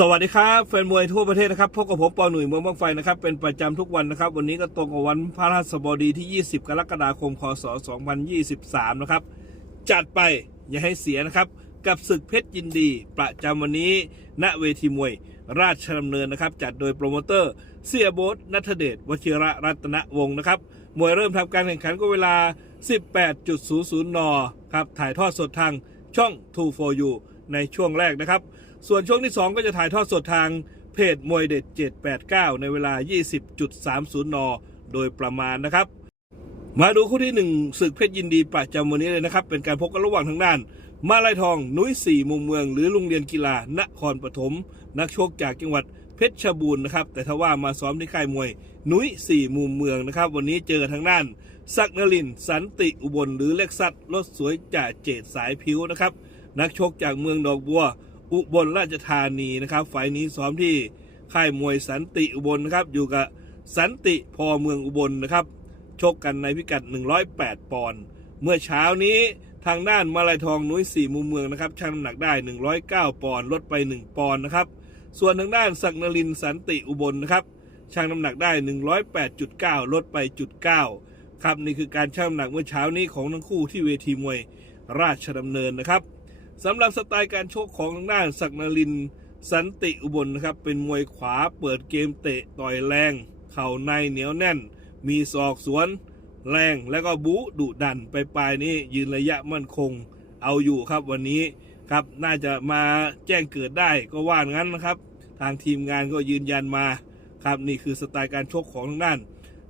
สวัสดีครับแฟนมวยทั่วประเทศนะครับพบกับผมปอหนุ่ยเมืองบางไฟนะครับเป็นประจำทุกวันนะครับ วันนี้ก็ตรงกับวันพระราชบดีที่ 20 กรกฎาคมคศ2023 นะครับ จัดไปอย่าให้เสียนะครับ กับศึกเพชรยินดี ประจำวันนี้ ณเวทีมวย ราชดำเนินนะครับ จัดโดยโปรโมเตอร์ เสียโบ๊ทนัทเดชวชิระรัตนวงศ์นะครับมวยเริ่มทำการแข่งขันก็เวลา 18.00 น ครับถ่ายทอดสดทางช่อง 2 for you ในช่วงแรกนะครับ ส่วนช่วงที่ 2 ก็จะถ่ายทอดสดทางเพจมวยเด็ด 789 ในเวลา 20.30 น โดยประมาณนะครับ มาดูคู่ที่ 1 ศึกเพชรยินดีประจำวันนี้เลยนะครับ เป็นการพบกันระหว่างทางด้าน มาลายทองนุ้ยสี่มุมเมือง หรือโรงเรียนกีฬานครปฐมนักชกจากจังหวัดเพชรบูรณ์นะครับ แต่ทว่ามาซ้อมที่ค่ายมวย นุ้ยสี่มุมเมืองนะครับ วันนี้เจอทางด้านศักนริน สันติอุบลหรือเล็กซัสรถสวยจ่าเจดสายผิวนะครับนักชกจากเมืองดอกบัว อุบลราชธานีนะครับไฟล์นี้ซ้อมที่ค่ายมวยสันติอุบลนะครับ อยู่กับสันติพอเมืองอุบลนะครับ ชกกันในพิกัด 108 ปอนด์เมื่อเช้านี้ทางด้านมาลายทองนุ้ยสี่มุมเมืองนะครับชั่งน้ำหนักได้ 109 ปอนด์ลดไป 1 ปอนด์นะครับ ส่วนทางด้านศักนรินสันติอุบลนะครับชั่งน้ำหนักได้ 108.9 ลดไปจุด9ครับนี่คือการชั่งน้ำหนักเมื่อเช้านี้ของทั้งคู่ที่เวทีมวยราชดำเนินนะครับ สำหรับสไตล์การโชกของทางด้านศักดิ์นริน สันติอุบลนะครับ เป็นมวยขวาเปิดเกมเตะต่อยแรง เข่าในเหนียวแน่น มีศอกสวน แรงแล้วก็บู๊ดุดันไปปลายนี้ยืนระยะมั่นคง เอาอยู่ครับวันนี้ครับ น่าจะมาแจ้งเกิดได้ก็ว่างั้นนะครับ ทางทีมงานก็ยืนยันมาครับนี่คือสไตล์การชกของทางด้าน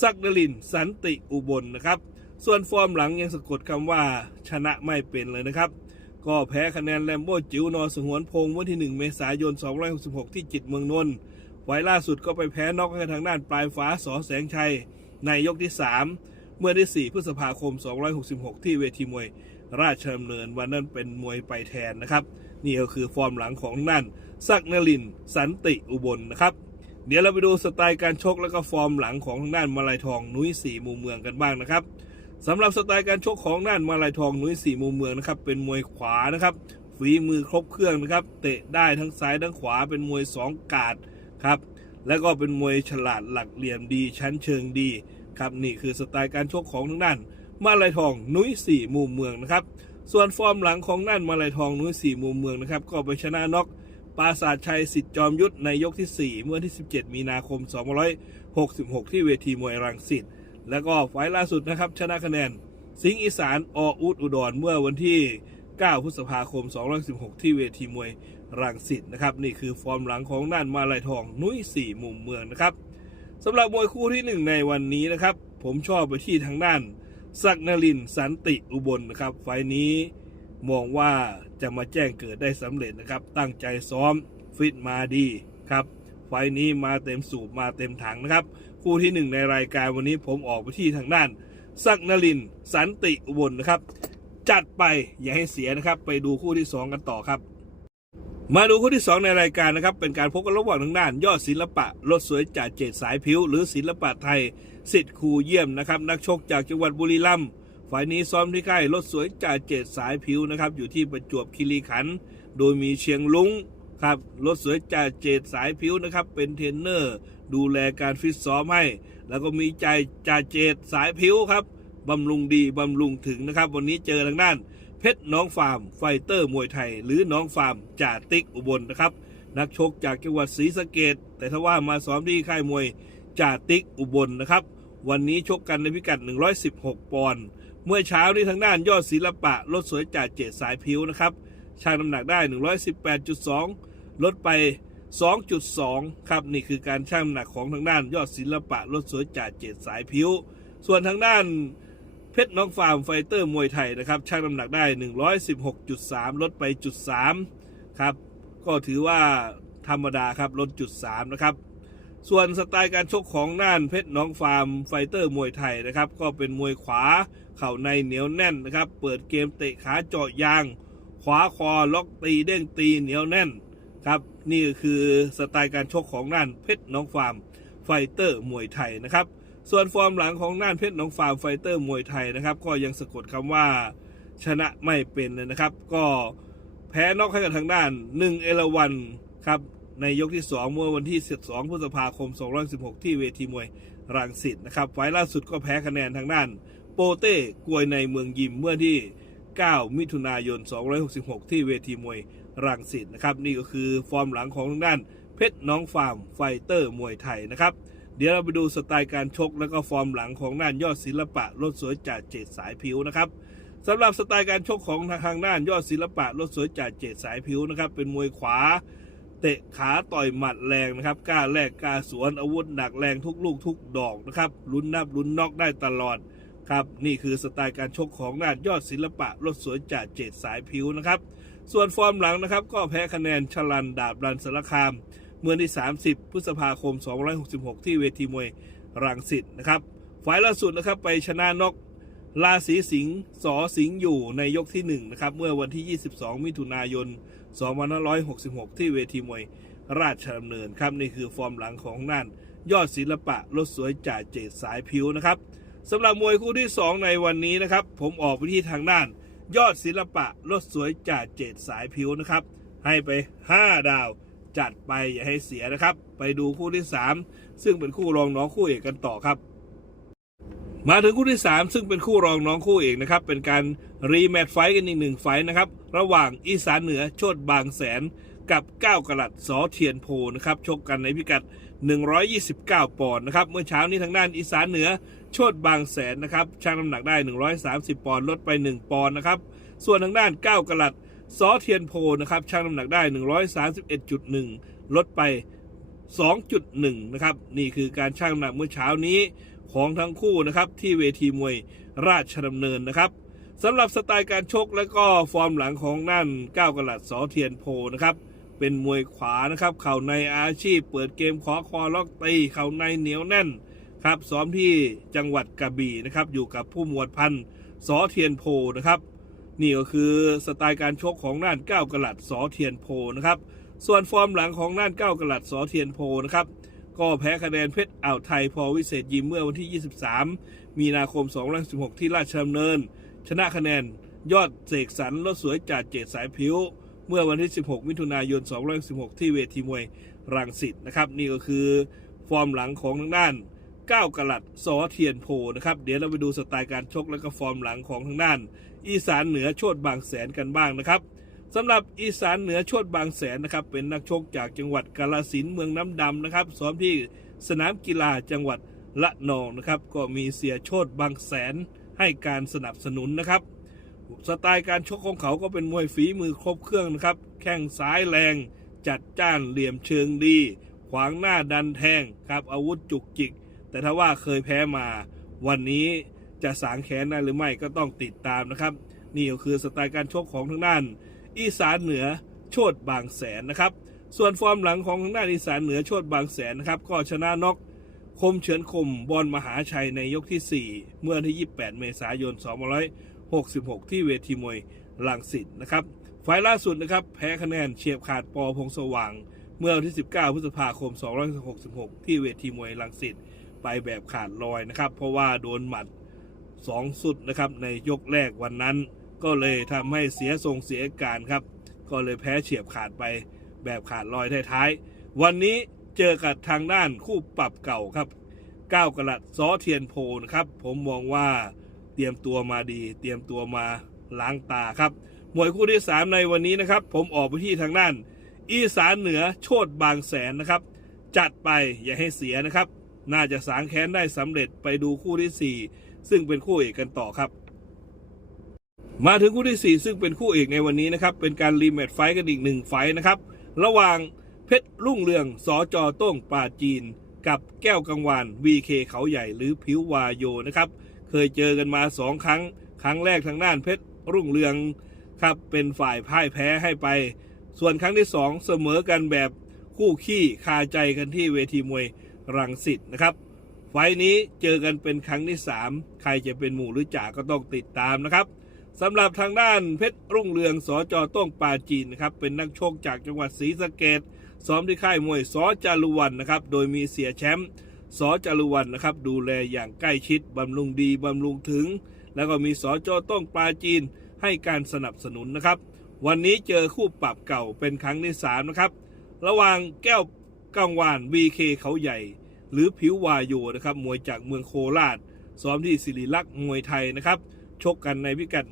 ศักดิ์นรินสันติอุบลนะครับ ส่วนฟอร์มหลังยังสะกดคำว่าชนะไม่เป็นเลยนะครับ ก็แพ้คะแนนแลมโบ้จิ๋วนอสงวนพงศ์วันที่ 1 เมษายน 266 ที่จิตเมืองนนท์ไฟล์ล่าสุดก็ไปแพ้น็อกให้ทางด้านปลายฟ้าสอแสงชัย ในยกที่ 3 เมื่อที่ 4 พฤษภาคม 266 ที่เวทีมวยราชดำเนินวันนั้นเป็นมวยไปแทนนะครับ นี่ก็คือฟอร์มหลังของนั่นศักนริน สันติอุบลนะครับ เดี๋ยวเราไปดูสไตล์การชกแล้วก็ฟอร์มหลังของทางด้านมาลายทองนุ้ยสี่มุมเมืองกันบ้างนะครับ สำหรับสไตล์การชกของด้านมาลายทองนุ้ยสี่มุมเมืองนะครับเป็นมวยขวานะครับฝีมือครบเครื่องนะครับ เตะได้ทั้งซ้ายทั้งขวาเป็นมวยสองกาดครับแล้วก็เป็นมวยฉลาดหลักเหลี่ยมดีชั้นเชิงดีครับนี่คือสไตล์การชกของทางด้าน มาลายทองนุ้ยสี่มุมเมืองนะครับ ส่วนฟอร์มหลังของด้านมาลายทองนุ้ยสี่มุมเมืองนะครับก็ไปชนะน็อกปราสาทชัยสิทธิ์จอมยุทธในยกที่ 4 เมื่อที่ 17 มีนาคม 2566 ที่เวทีมวยรังสิต แล้วก็ไฟล์ล่าสุดนะครับ ชนะคะแนน สิงห์อีสานออุดอุดรเมื่อวันที่ 9 พฤษภาคม 216 ที่เวทีมวยรังสิตนะครับ นี่คือฟอร์มหลังของด้านมาลายทองนุ้ยสี่มุมเมืองนะครับสำหรับมวยคู่ที่ 1 ในวันนี้นะครับ ผมชอบไปที่ทางด้านศักนรินสันติอุบลนะครับ ไฟล์นี้มองว่าจะมาแจ้งเกิดได้สำเร็จนะครับ ตั้งใจซ้อมฟิตมาดีครับ ไฟนี้มาเต็มสูบมาเต็มถังนะครับ คู่ที่หนึ่งในรายการวันนี้ผมออกไปที่ทางด้านศักนรินสันติอุบลนะครับ จัดไปอย่าให้เสียนะครับ ไปดูคู่ที่ 2 กันต่อครับ มาดูคู่ที่ 2 ในรายการนะครับ เป็นการพบกันระหว่างทางด้าน ยอดศิลปะรถสวยจ่าเจดสายผิว หรือศิลปะไทยสิทธิ์ครูเยี่ยมนะครับนักชกจากจังหวัดบุรีรัมย์ฝ่ายนี้ซ้อมที่ค่ายรถสวยจ่าเจดสายผิวนะครับอยู่ที่ประจวบคีรีขันธ์โดยมีเชียงลุง ครับรถสวยจ่าเจดสายผิวนะครับ เป็นเทรนเนอร์ดูแลการฟิตซ้อมให้ แล้วก็มีใจจ่าเจดสายผิวครับบำรุงดีบำรุงถึงนะครับ วันนี้เจอทางด้าน เพชรน้องฟาร์ม ไฟเตอร์มวยไทย หรือน้องฟาร์มจ่าติ๊กอุบลนะครับ นักชกจากจังหวัดศรีสะเกดแต่ถ้าว่ามาซ้อมที่ค่ายมวยจ่าติ๊กอุบลนะครับ วันนี้ชกกันในพิกัด 116 ปอนด์เมื่อเช้านี้ทางด้านยอดศิลปะรถสวยจ่าเจดสายผิวนะครับช่างน้ำหนักได้ 118.2 ลดไป 2.2 ครับ นี่คือการชั่งน้ำหนักของทางด้านยอดศิลปะรถสวยจ่าเจ็ดสายผิว ส่วนทางด้านเพชรน้องฟาร์มไฟเตอร์มวยไทยนะครับชั่งน้ำหนักได้ 116.3 ลดไปจุด3ครับ ก็ถือว่าธรรมดาครับลดจุด3นะครับ ส่วนสไตล์การชกของน่านเพชรน้องฟาร์มไฟเตอร์มวยไทยนะครับ ก็เป็นมวยขวาเข่าในเหนียวแน่นนะครับ เปิดเกมเตะขาเจาะยาง ขวาคอล็อกตีเด้งตีเหนียวแน่น ครับนี่ก็คือสไตล์การชกของน่านเพชรน้องฟาร์มไฟเตอร์มวยไทยนะครับ ส่วนฟอร์มหลังของน่านเพชรน้องฟาร์มไฟเตอร์มวยไทยนะครับ ก็ยังสะกดคำว่าชนะไม่เป็นเลยนะครับ ก็แพ้นอกให้กับทางด้านหนึ่งเอราวันครับในยกที่ 2 เมื่อวันที่ 12 พฤษภาคม 216 ที่เวทีมวยรังสิตนะครับไฟล์ล่าสุดก็แพ้คะแนนทางด้าน โปเต้กวยในเมืองยิมเมื่อที่ 9 มิถุนายน 266 ที่เวทีมวย รังสิตนะครับ นี่ก็คือฟอร์มหลังของทางด้าน เพชรน้องฟาร์มไฟเตอร์มวยไทยนะครับ เดี๋ยวเราไปดูสไตล์การชกแล้วก็ฟอร์มหลังของด้านยอดศิลปะรถสวยจ่าเจดสายผิวนะครับสำหรับสไตล์การชกของทางด้านยอดศิลปะรถสวยจ่าเจดสายผิวนะครับเป็นมวยขวาเตะขาต่อยหมัดแรงนะครับกล้าแลกกล้าสวนอาวุธหนักแรงทุกลูกทุกดอกนะครับลุ้นนับลุ้นน็อกได้ตลอด ครับนี่คือสไตล์การชกของด้านยอดศิลปะรถสวยจ่าเจดสายผิวนะครับ ส่วนฟอร์มหลังนะครับ ก็แพ้คะแนนชลันดาบรันสารคาม เมื่อที่ 30 พฤษภาคม 266 ที่เวทีมวยรังสิตนะครับฝ่ายล่าสุดนะครับไปชนะนกราศีสิงห์สอสิงห์อยู่ในยกที่1นะครับเมื่อวันที่ 22 มิถุนายน 2566 ที่เวทีมวยราชดำเนินครับนี่คือฟอร์มหลังของน่านยอดศิลปะรถสวยจ่าเจดสายผิวนะครับ สำหรับมวยคู่ที่ 2 ในวันนี้นะครับ ผมออกไปที่ทางด้าน ยอดศิลปะรถสวยจ่าเจดสายผิวนะครับ ให้ไป 5 ดาวจัดไปอย่าให้เสียนะครับ ไปดูคู่ที่ 3 ซึ่งเป็นคู่รองน้องคู่เอกกันต่อครับ มาถึงคู่ที่ 3 ซึ่งเป็นคู่รองน้องคู่เอกนะครับ เป็นการรีแมตช์ไฟกันอีกหนึ่งไฟนะครับ ระหว่างอีสานเหนือโชดบางแสน กับก้าวกลัดสอเทียนโพนะครับชกกันในพิกัด 129 ปอนด์นะครับเมื่อเช้านี้ทางด้านอีสานเหนือโชดบางแสนนะครับชั่งน้ำหนักได้ 130 ปอนด์ลดไป 1 ปอนด์นะครับส่วนทางด้านก้าวกลัดซอเทียนโพนะครับชั่งน้ำหนักได้ 131.1 ลดไป 2.1 นะครับนี่คือการชั่งน้ำหนักเมื่อเช้านี้ของทั้งคู่นะครับที่เวทีมวยราชดำเนินนะครับสำหรับสไตล์การชกและก็ฟอร์มหลังของนั่นก้าวกลัดสอเทียนโพนะครับ เป็นมวยขวานะครับ เข่าในอาชีพ เปิดเกมขอคอล็อกตี เข่าในเหนียวแน่นครับ ซ้อมที่จังหวัดกระบี่นะครับ อยู่กับผู้หมวดพันสอเทียนโพนะครับ นี่ก็คือสไตล์การชกของน่านก้าวกลัดสอเทียนโพนะครับ ส่วนฟอร์มหลังของน่านก้าวกลัดสอเทียนโพนะครับ ก็แพ้คะแนนเพชรอ่าวไทยพอวิเศษยิมเมื่อวันที่ 23 มีนาคม2016ที่ราชดำเนิน ชนะคะแนนยอดเสกสรรรถสวยจ่าเจดสายผิว เมื่อวันที่ 16 มิถุนายน2016 ที่เวทีมวยรังสิตนะครับ นี่ก็คือฟอร์มหลังของทางด้านก้าวกลัดสอเทียนโพนะครับ เดี๋ยวเราไปดูสไตล์การชกและก็ฟอร์มหลังของทางด้าน อีสานเหนือโชดบางแสนกันบ้างนะครับสำหรับอีสานเหนือโชดบางแสนนะครับ เป็นนักชกจากจังหวัดกาลสินเมืองน้ำดำนะครับซ้อมที่สนามกีฬาจังหวัดละนองนะครับ ก็มีเสียโชดบางแสนให้การสนับสนุนนะครับ สไตล์การชกของเขาก็เป็นมวยฝีมือครบเครื่องนะครับ แข้งซ้ายแรง จัดจ้านเหลี่ยมเชิงดี ขวางหน้าดันแทงครับอาวุธจุกจิก แต่ถ้าว่าเคยแพ้มา วันนี้จะสางแขนได้หรือไม่ก็ต้องติดตามนะครับ นี่ก็คือสไตล์การชกของทางด้าน อีสานเหนือโชดบางแสนนะครับ ส่วนฟอร์มหลังของทางด้านอีสานเหนือโชดบางแสนนะครับก็ชนะน็อกคมเฉือนคมบอลมหาชัยในยกที่ 4 เมื่อที่ 28 เมษายน 66 ที่เวทีมวยลังสิตนะครับไฟล์ล่าสุดนะครับ แพ้คะแนนเฉียบขาดปอพงสว่าง เมื่อวันที่ 19 พฤษภาคม 2566 ที่เวทีมวยลังสิตไปแบบขาดลอยนะครับ เพราะว่าโดนหมัด 2 สุดนะครับในยกแรกวันนั้น ก็เลยทำให้เสียทรงเสียการครับ ก็เลยแพ้เฉียบขาดไปแบบขาดลอยท้ายๆ วันนี้เจอกับทางด้านคู่ปรับเก่าครับก้าวกลัดซอเทียนโพนะครับ ผมมองว่า รียมตัวมาดี เตรียมตัวมาล้างตาครับมวยคู่ที่ 3 ในวันนี้นะครับ ผมออกไปที่ทางด้าน อีสานเหนือโชดบางแสนนะครับ จัดไปอย่าให้เสียนะครับ น่าจะสางแค้นได้สำเร็จไปดูคู่ที่ 4 ซึ่งเป็นคู่เอกกันต่อครับ มาถึงคู่ที่ 4 ซึ่งเป็นคู่เอกในวันนี้นะครับ เป็นการรีแมตช์ไฟกันอีกหนึ่งไฟนะครับ ระหว่างเพชรรุ่งเรืองสอจอต้งปาจีน กับแก้วกังวาน VK เขาใหญ่หรือผิววาโยนะครับ เคยเจอกันมา2ครั้ง ครั้งแรกทางด้านเพชรรุ่งเรืองครับเป็นฝ่ายพ่ายแพ้ให้ไป ส่วนครั้งที่2เสมอกันแบบคู่ขี้คาใจกันที่เวทีมวยรังสิตนะครับ ไฟล์นี้เจอกันเป็นครั้งที่ 3 ใครจะเป็นหมู่หรือจ่าก็ต้องติดตามนะครับสำหรับทางด้านเพชรรุ่งเรืองสอจอต้องปาจีนนะครับ เป็นนักโชกจากจังหวัดศรีสะเกดซ้อมที่ค่ายมวยสอจารุวันนะครับ โดยมีเสียแชมป์ สอจารุวันนะครับ ดูแลอย่างใกล้ชิดบำรุงดีบำรุงถึง แล้วก็มีสอจอต้องปลาจีนให้การสนับสนุนนะครับ วันนี้เจอคู่ปรับเก่าเป็นครั้งที่3นะครับ ระหว่างแก้วกังวาน VK เขาใหญ่ หรือผิววาโยนะครับ มวยจากเมืองโคราช ซ้อมที่ศิริลักษณ์มวยไทยนะครับ ชกกันในพิกัด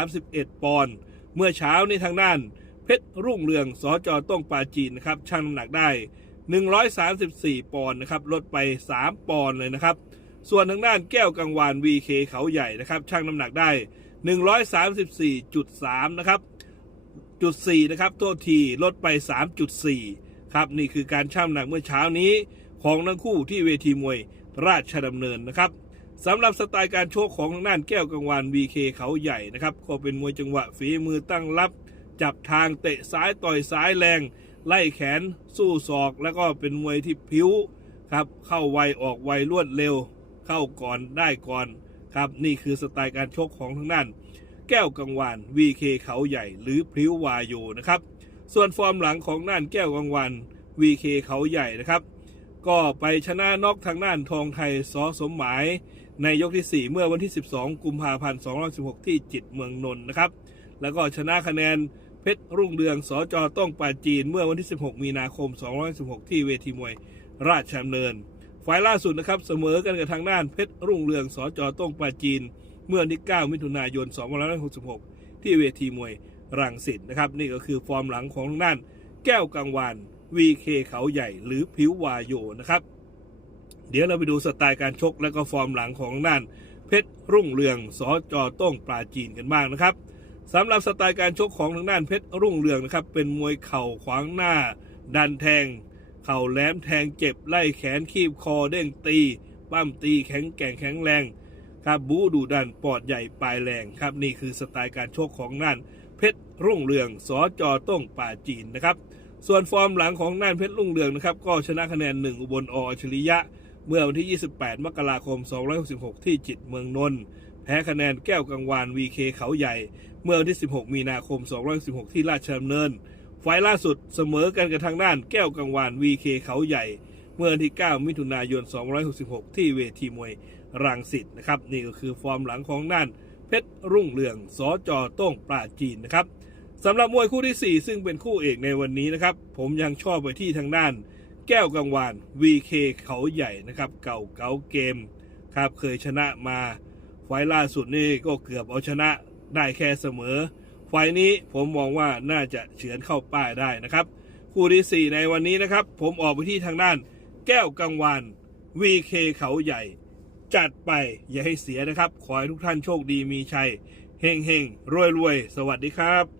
131 ปอนด์ เมื่อเช้าในทางด้าน เพชรรุ่งเรือง สจต้องปาจีนนะครับ ชั่งน้ำหนักได้ 134 ปอนด์นะครับลดไป 3 ปอนด์เลยนะครับ ส่วนทางด้านแก้วกังวาน VK เขาใหญ่นะครับชั่งน้ำหนักได้ 134.3 นะครับจุด4นะครับโทษทีลดไป 3.4 ครับ นี่คือการชั่งน้ำหนักเมื่อเช้านี้ของทั้งคู่ที่เวทีมวยราชดำเนินนะครับสำหรับสไตล์การโชกของทางด้านแก้วกังวาน VK เขาใหญ่นะครับ ก็เป็นมวยจังหวะฝีมือตั้งรับ จับทางเตะซ้ายต่อยซ้ายแรง ไล่แขนสู้ศอก แล้วก็เป็นมวยที่ผิวครับ เข้าไวออกไวรวดเร็ว เข้าก่อนได้ก่อนครับ นี่คือสไตล์การชกของทางด้าน แก้วกังวาน VK เขาใหญ่หรือพริ้ววาโยนะครับ ส่วนฟอร์มหลังของน่านแก้วกังวาน VK เขาใหญ่นะครับ ก็ไปชนะนอกทางด้านทองไทยสอสมหมาย ในยกที่ 4 เมื่อวันที่ 12 กุมภาพันธ์ 216 ที่จิตเมืองนนท์นะครับ แล้วก็ชนะคะแนน เพชรรุ่งเรืองสจต้องปาจีน เมื่อวันที่ 16 มีนาคม 216 ที่เวทีมวยราชดำเนิน ฝ่ายล่าสุดนะครับเสมอกันกับทางด้านเพชรรุ่งเรืองสจต้องปาจีน เมื่อวันที่ 9 มิถุนายน 2566 ที่เวทีมวยรังสิตนะครับ นี่ก็คือฟอร์มหลังของทางด้าน แก้วกังวาน VK เขาใหญ่หรือผิววาโยนะครับ เดี๋ยวเราไปดูสไตล์การชกและก็ฟอร์มหลังของทางด้าน เพชรรุ่งเรืองสจต้องปราจีนกันบ้างนะครับ สำหรับสไตล์การชกของทางด้านเพชรรุ่งเรืองนะครับ เป็นมวยเข่าขวางหน้า ดันแทง เข่าแหลมแทงเจ็บไล่แขนคีบคอเด้งตีปั้มตีแข็งแกร่งแข็งแรงครับบูดูดันปอดใหญ่ปลายแรงครับนี่คือสไตล์การชกของนั่นเพชรรุ่งเรืองสอจอต้งป่าจีนนะครับ ส่วนฟอร์มหลังของนั่นเพชรรุ่งเรืองนะครับก็ชนะคะแนนหนึ่งอุบลออัจฉริยะ เมื่อวันที่ 28 มกราคม 266 ที่จิตเมืองนนท์ แพ้คะแนนแก้วกังวาน VK เขาใหญ่ เมื่อวันที่ 16 มีนาคม 216 ที่ราชดำเนิน ไฟล์ล่าสุดเสมอกันกับทางด้านแก้วกังวาน VK เขาใหญ่ เมื่อวันที่ 9 มิถุนายน 266 ที่เวทีมวยรังสิตนะครับ นี่ก็คือฟอร์มหลังของน่านเพชรรุ่งเรืองสอจอโต้งปราจีนนะครับสำหรับมวยคู่ที่ 4 ซึ่งเป็นคู่เอกในวันนี้นะครับ ผมยังชอบไปที่ทางด้าน แก้วกังวาน VK เขาใหญ่นะครับ เก่าเก่าเกมครับเคยชนะมา ไฟล่าสุดนี่ก็เกือบเอาชนะได้แค่เสมอ ไฟนี้ผมมองว่าน่าจะเฉือนเข้าป้ายได้นะครับ คู่ที่ 4 ในวันนี้นะครับ ผมออกไปที่ทางด้าน แก้วกังวาน VK เขาใหญ่ จัดไปอย่าให้เสียนะครับ ขอให้ทุกท่านโชคดีมีชัยเฮงเฮงรวยรวยสวัสดีครับ